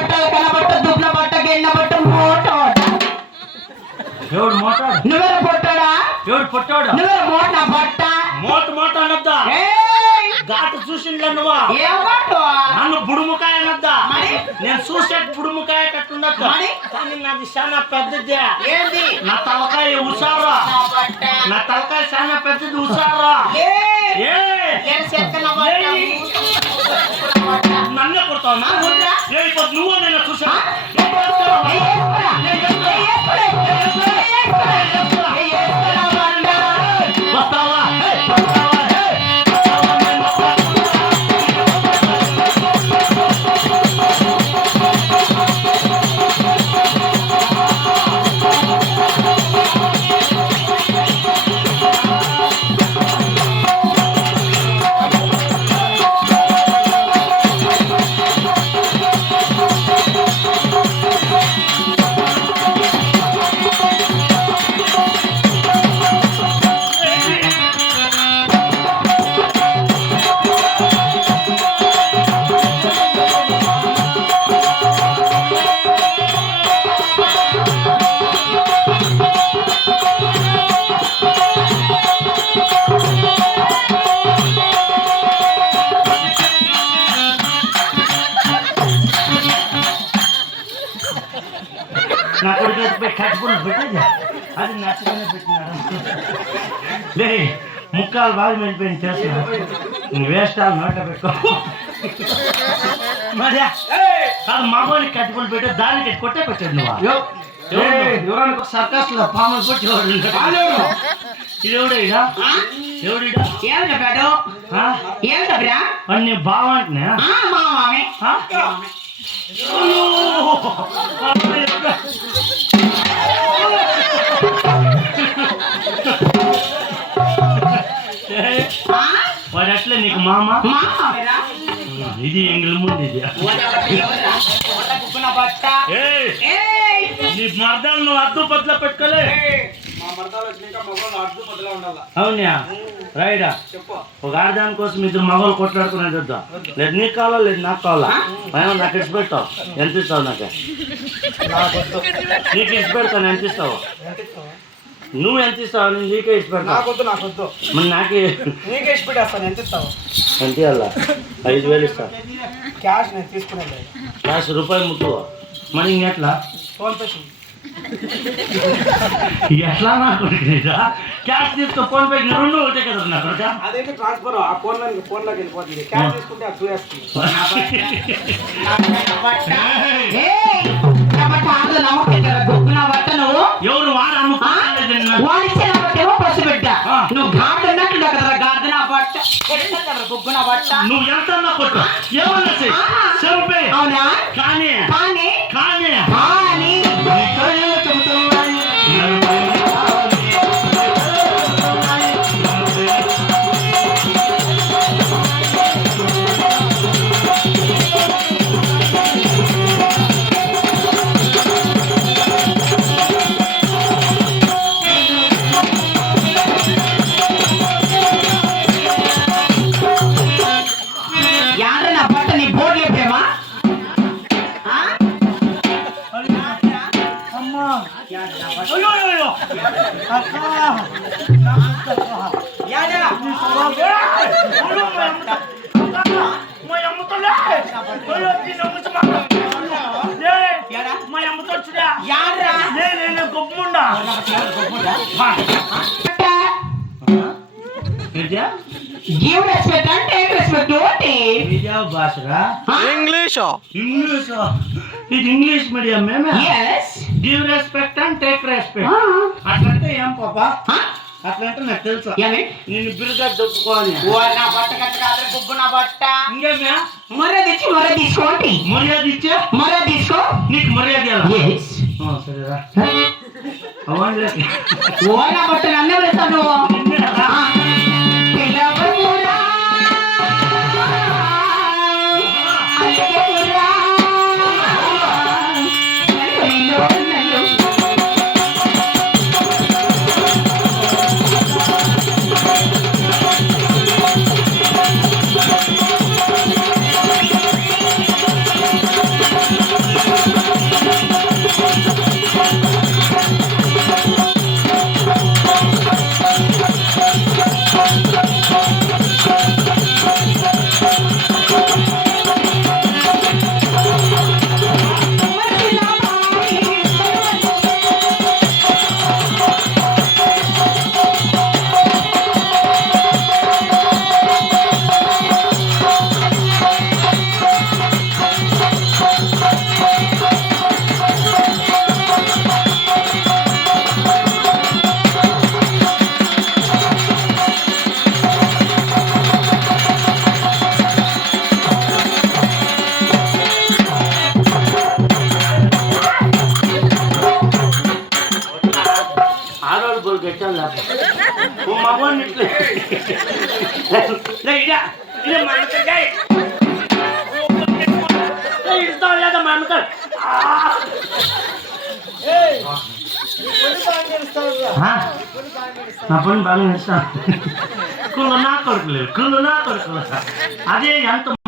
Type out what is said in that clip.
బట్టలు కనబట్ట దుబ్బల బట్ట గిన్న బట్ట మోటోట ఎవడు మోట నువ్వెర పొట్టాడా ఎవడు పొట్టాడు నువ్వెర మోట బట్ట మోట అనొద్దా ఘాటు చూసిండ్లా నువ్వా నన్ను బుడుముకాయ అనొద్దా నేను చూసే బుడుముకాయ కట్టుండొద్దా కానీ నాది చాలా పెద్దది ఏంది నా తలకాయ ఉసారా నా తలకాయ చాలా పెద్దది ఉసారా నన్నే కొడతావు నువ్వు నేను చూసా వస్తావా నా కొడుకు కట్టుకుని పెట్టేది అది నచ్చగానే పెట్టినాడు లే ముక్కాలు బాగా వెళ్ళిపోయింది చేస్తున్నా నువ్వు వేస్తాను నోట పెట్టుకో మరి అది మగవాడికి కట్టుకుని పెట్టే దానికి కొట్టే పెట్టాడు నువ్వు ఎవరైనా సర్కస్ లో పాములు కొట్టేవాడు ఎవడైనా ఎవడిడా ఏం చెప్పాడు ఏం చెప్పరా నీ బావ అంటున్నా వాడు అట్లే నీకు మామ ఇది ఎంగిల్ ముందు ఇది నీ మర్దాలు నువ్వు అద్దు బద్దలో పెట్టుకోలే అవునా రైడా ఒక ఆడదాని కోసం ఇద్దరు మగవాళ్ళు కొట్లాడుకునే చూద్దాం లేదు నీకు కావాలా లేదు నాకు కావాలా అయినా నాకు ఇచ్చి పెడతావు ఎంత ఇస్తావు నాకు నీకు ఇచ్చి పెడతాను ఎంత ఇస్తావు నువ్వు ఎంత ఇస్తావు నేను నీకే ఇచ్చి పెడతావు మరి నాకే నీకే ఇచ్చి పెట్టేస్తాను ఎంత ఇస్తావు ఎంత ఇవ్వాలా 5,000 ఇస్తావు క్యాష్ నేను తీసుకునేది క్యాష్ రూపాయి ముట్టువ మరి ఇంకెట్లా ఫోన్పే ఎట్లా నాకు క్యాష్ తీసుకో ఫోన్ పే రెండు ఒకటే కదా నాకు అదైతే ట్రాన్స్ఫర్ ఆ ఫోన్లోకి వెళ్ళిపోతుంది క్యాష్ తీసుకుంటే అది చూసేస్తుంది ఎవరు వాడు వాడిచ్చేమో పసి బిడ్డ నువ్వు గాడు ఉన్నట్టు కదా గార్దెన బట్ట గుగ్గున బట్ట నువ్వు ఎంత కొట్టు ఏమన్నా అవునా కానీ కానీ కానీ కానీ Give respect and take respect. What is? భాషరా ఇంగ్లీష్ ఇది ఇంగ్లీష్ మీడియం మేమే Yes. Give respect and take respect అట్లంటే ఏం పాపా అట్లంటే నాకు తెలుసు నేను బిరుగా దొప్పుకోవాలి నా బట్ట కట్టగా గుగ్గున బట్ట ఇంకేమే మర్యాద ఇచ్చి మర్యాద తీసుకోండి మర్యాద ఇచ్చా మర్యాద తీసుకో నీకు మర్యాద సరేరా నా బట్ట నన్నే వెళ్తాను మగవాడిని ఇట్లే ఇదే మనకాయ ఇస్తావు లేదా మనకాయ నా పని బాగా ఇస్తాను కుళ్ళు నా కొడుకులేదు అదే ఎంత